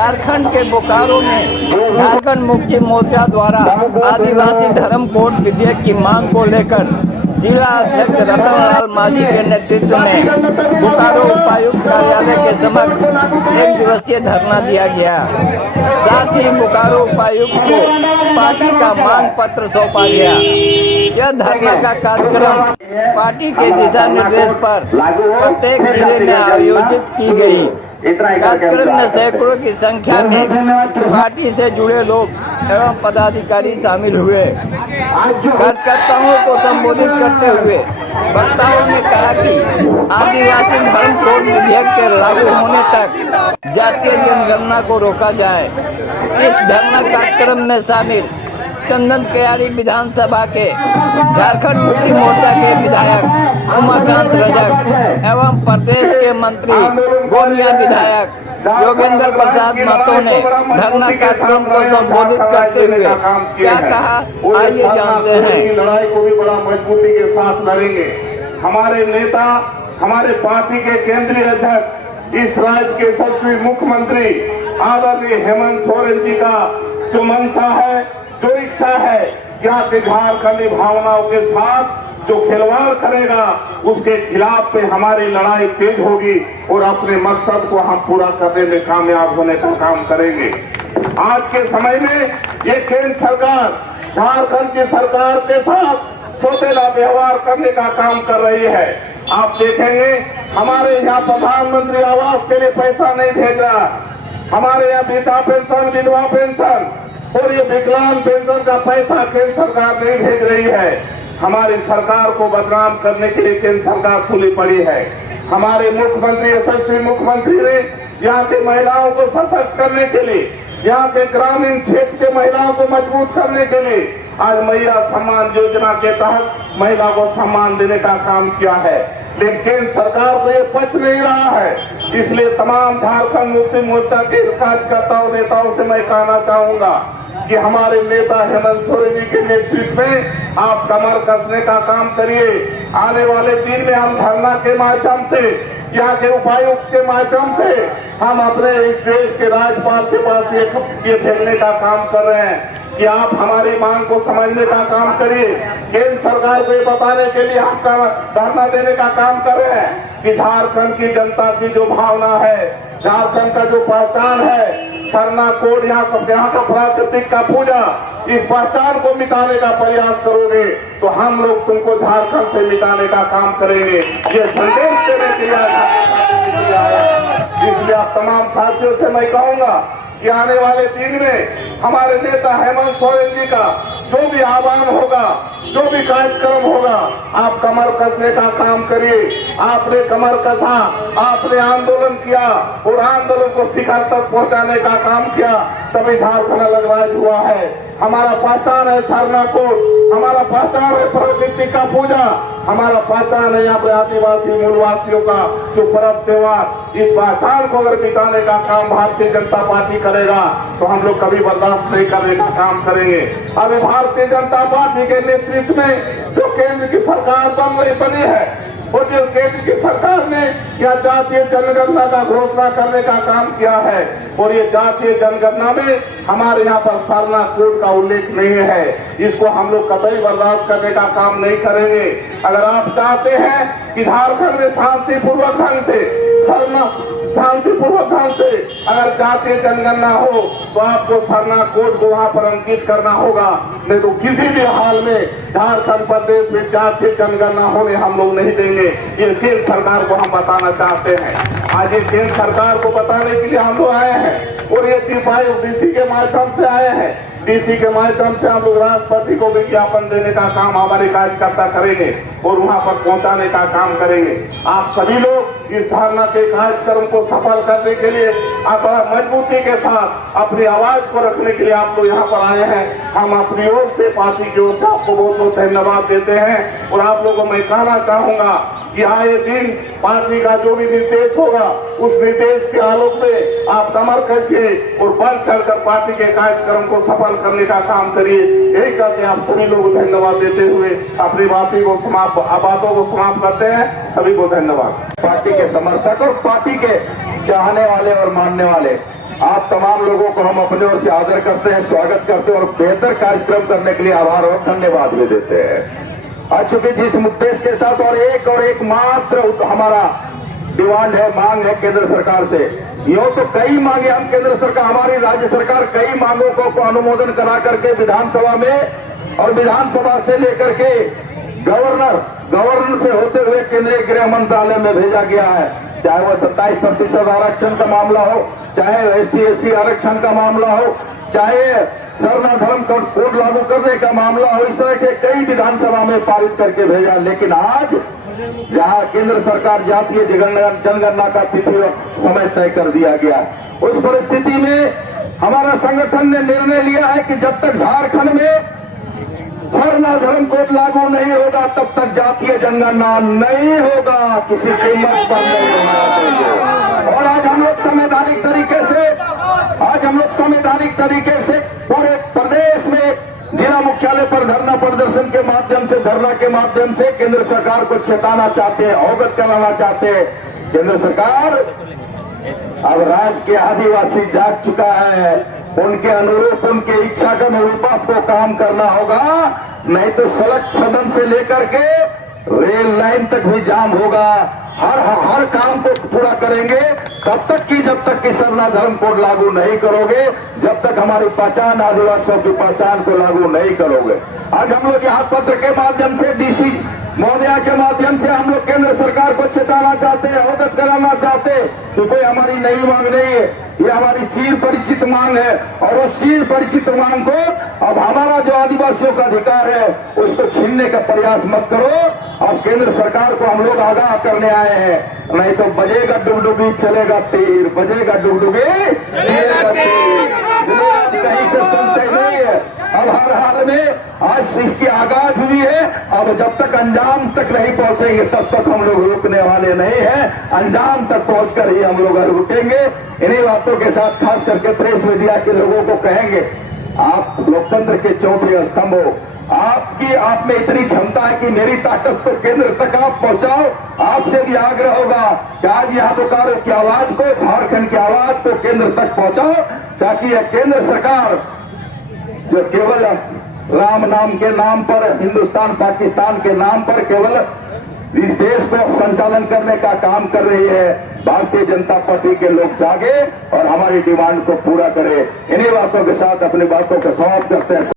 झारखंड के बोकारो में झारखंड मुक्ति मोर्चा द्वारा आदिवासी धर्म कोड विधेयक की मांग को लेकर जिला अध्यक्ष रतनलाल माझी के नेतृत्व में बोकारो उपायुक्त कार्यालय के समक्ष 1 दिवसीय धरना दिया गया। साथ ही बोकारो उपायुक्त को पार्टी का मांग पत्र सौंपा गया। यह धरना का कार्यक्रम पार्टी के दिशा निर्देश पर प्रत्येक जिले में आयोजित की गई। कार्यक्रम में सैकड़ों की संख्या में पार्टी से जुड़े लोग एवं पदाधिकारी शामिल हुए। कार्यकर्ताओं को संबोधित करते हुए वक्ताओं ने कहा कि आदिवासी धर्म कोड विधेयक के लागू होने तक जातीय जनगणना को रोका जाए। इस धरना कार्यक्रम में शामिल चंदन कयारी विधानसभा के झारखंड मुक्ति मोर्चा के विधायक उमाकांत रजक एवं प्रदेश के मंत्री गोनिया विधायक योगेंद्र प्रसाद महतो ने धरना कार्यक्रम को संबोधित करते हुए क्या कहा, आइए जानते हैं। लड़ाई को भी बड़ा मजबूती के साथ लड़ेंगे। हमारे नेता, हमारे पार्टी के केंद्रीय अध्यक्ष, इस राज्य के सबसे मुख्यमंत्री आदरणीय हेमंत सोरेन जी का जो मंशा है, जो इच्छा है, यहाँ के झारखंडी भावनाओं के साथ जो खिलवाड़ करेगा उसके खिलाफ पे हमारी लड़ाई तेज होगी और अपने मकसद को हम पूरा करने में कामयाब होने का काम करेंगे। आज के समय में ये केंद्र सरकार झारखंड की सरकार के साथ सौतेला व्यवहार करने का काम कर रही है। आप देखेंगे हमारे यहाँ प्रधानमंत्री आवास के लिए पैसा नहीं भेज रहा, हमारे यहाँ वृद्धा पेंशन, विधवा पेंशन और ये विकलांग पेंशन का पैसा केंद्र सरकार नहीं भेज रही है। हमारी सरकार को बदनाम करने के लिए केंद्र सरकार खुली पड़ी है। हमारे मुख्यमंत्री, यशस्वी मुख्यमंत्री ने यहाँ के महिलाओं को सशक्त करने के लिए, यहाँ के ग्रामीण क्षेत्र के महिलाओं को मजबूत करने के लिए आज महिला सम्मान योजना के तहत महिला को सम्मान देने का काम किया है। लेकिन केंद्र सरकार को ये पच नहीं रहा है। इसलिए तमाम झारखंड मुक्ति मोर्चा के कार्यकर्ताओं, नेताओं से मैं कहना चाहूंगा कि हमारे नेता हेमंत सोरेन जी के नेतृत्व में आप कमर कसने का काम करिए। आने वाले दिन में हम धरना के माध्यम से, यहाँ के उपायुक्त के माध्यम से हम अपने इस देश के राज्यपाल के पास ये भेजने का काम कर रहे हैं कि आप हमारी मांग को समझने का काम करिए। केंद्र सरकार को ये बताने के लिए हम धरना देने का काम कर रहे हैं कि झारखंड की जनता की जो भावना है, झारखंड का जो पहचान है, सरना कोड, यहाँ का प्राकृतिक का पूजा, इस पहचान को मिटाने का प्रयास करोगे तो हम लोग तुमको झारखंड से मिटाने का काम करेंगे। ये संदेश देने के लिए इसलिए आप तमाम साथियों से मैं कहूंगा कि आने वाले दिन में हमारे नेता हेमंत सोरेन जी का जो भी आह्वान होगा, जो भी कार्यक्रम होगा, आप कमर कसने का काम करिए। आपने कमर कसा, आपने आंदोलन किया और आंदोलन को शिखर तक पहुंचाने का काम किया, तभी झारखंड अलग राज्य हुआ है। हमारा पहचान है सरना कोड, हमारा पहचान है प्रकृति का पूजा, हमारा पहचान है यहाँ पे आदिवासी मूलवासियों का जो पर्व त्योहार। इस पहचान को अगर मिटाने का काम भारतीय जनता पार्टी करेगा तो हम लोग कभी बर्दाश्त नहीं करने का काम करेंगे। अभी भारतीय जनता पार्टी के नेतृत्व में जो केंद्र की सरकार बनी है और जो केंद्र की सरकार ने यह जातीय जनगणना का घोषणा करने का काम किया है और ये जातीय जनगणना में हमारे यहाँ पर सरना कोड का उल्लेख नहीं है। इसको हम लोग कतई बर्दाश्त करने का काम नहीं करेंगे। अगर आप चाहते हैं कि झारखंड में शांतिपूर्वक ढंग से अगर जातीय जनगणना हो तो आपको सरना कोड को वहाँ पर अंकित करना होगा, नहीं तो किसी भी हाल में झारखंड प्रदेश में जातीय जनगणना होने हम लोग नहीं देंगे। ये केंद्र सरकार को हम बताना चाहते हैं। आज ये केंद्र सरकार को बताने के लिए हम लोग आए हैं और ये डीसी के माध्यम से आए हैं। डीसी के माध्यम से हम लोग राष्ट्रपति को विज्ञापन देने का काम हमारे कार्यकर्ता करेंगे और वहां पर पहुंचाने का काम करेंगे। आप सभी लोग इस धरना के कार्यक्रम को सफल करने के लिए आप बड़ा मजबूती के साथ अपनी आवाज को रखने के लिए आप लोग यहाँ पर आए हैं। हम अपनी ओर से, पार्टी की ओर से आपको बहुत बहुत धन्यवाद देते हैं और आप लोगों को मैं कहना चाहूंगा कि आए दिन पार्टी का जो भी निर्देश होगा उस निर्देश के आलोक में आप कमर कसिए और बढ़ चढ़कर पार्टी के कार्यक्रम को सफल करने का काम करिए। यही करके आप सभी लोग धन्यवाद देते हुए अपनी बातों को समाप्त करते हैं। सभी को धन्यवाद। पार्टी के समर्थक और पार्टी के चाहने वाले और मानने वाले आप तमाम लोगों को हम अपने ओर से आदर करते हैं, स्वागत करते हैं और बेहतर कार्यक्रम करने के लिए आभार और धन्यवाद भी देते हैं। आज चूंकि जिस उद्देश्य के साथ और एक मात्र हमारा डिमांड है, मांग है केंद्र सरकार से, यूं तो कई मांगे हम केंद्र सरकार, हमारी राज्य सरकार कई मांगों को अनुमोदन करा करके विधानसभा में और विधानसभा से लेकर के गवर्नर से होते हुए केंद्रीय गृह मंत्रालय में भेजा गया है। चाहे वह 27% आरक्षण का मामला हो, चाहे ST/SC आरक्षण का मामला हो, चाहे सरना धर्म कोड लागू करने का मामला हो, इस तरह के कई विधानसभा में पारित करके भेजा। लेकिन आज जहां केंद्र सरकार जातीय जनगणना का तिथि और समय तय कर दिया गया, उस परिस्थिति में हमारा संगठन ने निर्णय लिया है कि जब तक झारखंड में सरना धर्म कोड लागू नहीं होगा तब तक जातीय जनगणना नहीं होगा, किसी कीमत पर नहीं होगा। और आज हम लोग संवैधानिक तरीके से पूरे प्रदेश में जिला मुख्यालय पर धरना प्रदर्शन के माध्यम से, धरना के माध्यम से केंद्र सरकार को चेताना चाहते हैं, अवगत कराना चाहते हैं। केंद्र सरकार अब राज्य के आदिवासी जाग चुका है, उनके अनुरूप, उनके इच्छा के अनुरूप आपको काम करना होगा, नहीं तो सड़क सदन से लेकर के रेल लाइन तक भी जाम होगा। हर काम को पूरा करेंगे तब तक कि जब तक कि सरना धर्म कोड लागू नहीं करोगे, जब तक हमारी पहचान, आदिवासियों की पहचान को लागू नहीं करोगे। आज हम लोग यहाँ पत्र के माध्यम से DC महोदया के माध्यम से हम लोग केंद्र सरकार को चेताना चाहते हैं, अवगत कराना चाहते हैं कि कोई हमारी नई मांग नहीं है, ये हमारी चिर परिचित मांग है। और उस चिर परिचित मांग को अब हमारा जो आदिवासियों का अधिकार है उसको छीनने का प्रयास मत करो। अब केंद्र सरकार को हम लोग आगाह करने आए हैं, नहीं तो बजेगा डुगडुगी चलेगा तीर, बजेगा डुगडुगी चलेगा तीर, कहीं से सुनते नहीं है। अब हर हाल में आज इसकी आगाज हुई है, अब जब तक अंजाम तक नहीं पहुंचेंगे तब तक हम लोग रुकने वाले नहीं हैं, अंजाम तक पहुंचकर ही हम लोग रुकेंगे। इन्हीं बातों के साथ खास करके प्रेस मीडिया के लोगों को कहेंगे, आप लोकतंत्र के चौथे स्तंभ हो, आप में इतनी क्षमता है कि मेरी ताकत को केंद्र तक आप पहुंचाओ। आपसे भी आग्रह होगा कि आज यहाँ बोकारो की आवाज को, झारखंड की आवाज को केंद्र तक पहुंचाओ, ताकि यह केंद्र सरकार जो केवल राम नाम के नाम पर, हिंदुस्तान पाकिस्तान के नाम पर केवल इस देश को संचालन करने का काम कर रही है, भारतीय जनता पार्टी के लोग जागे और हमारी डिमांड को पूरा करें। इन्हीं बातों के साथ अपनी बातों को समाप्त करते हैं।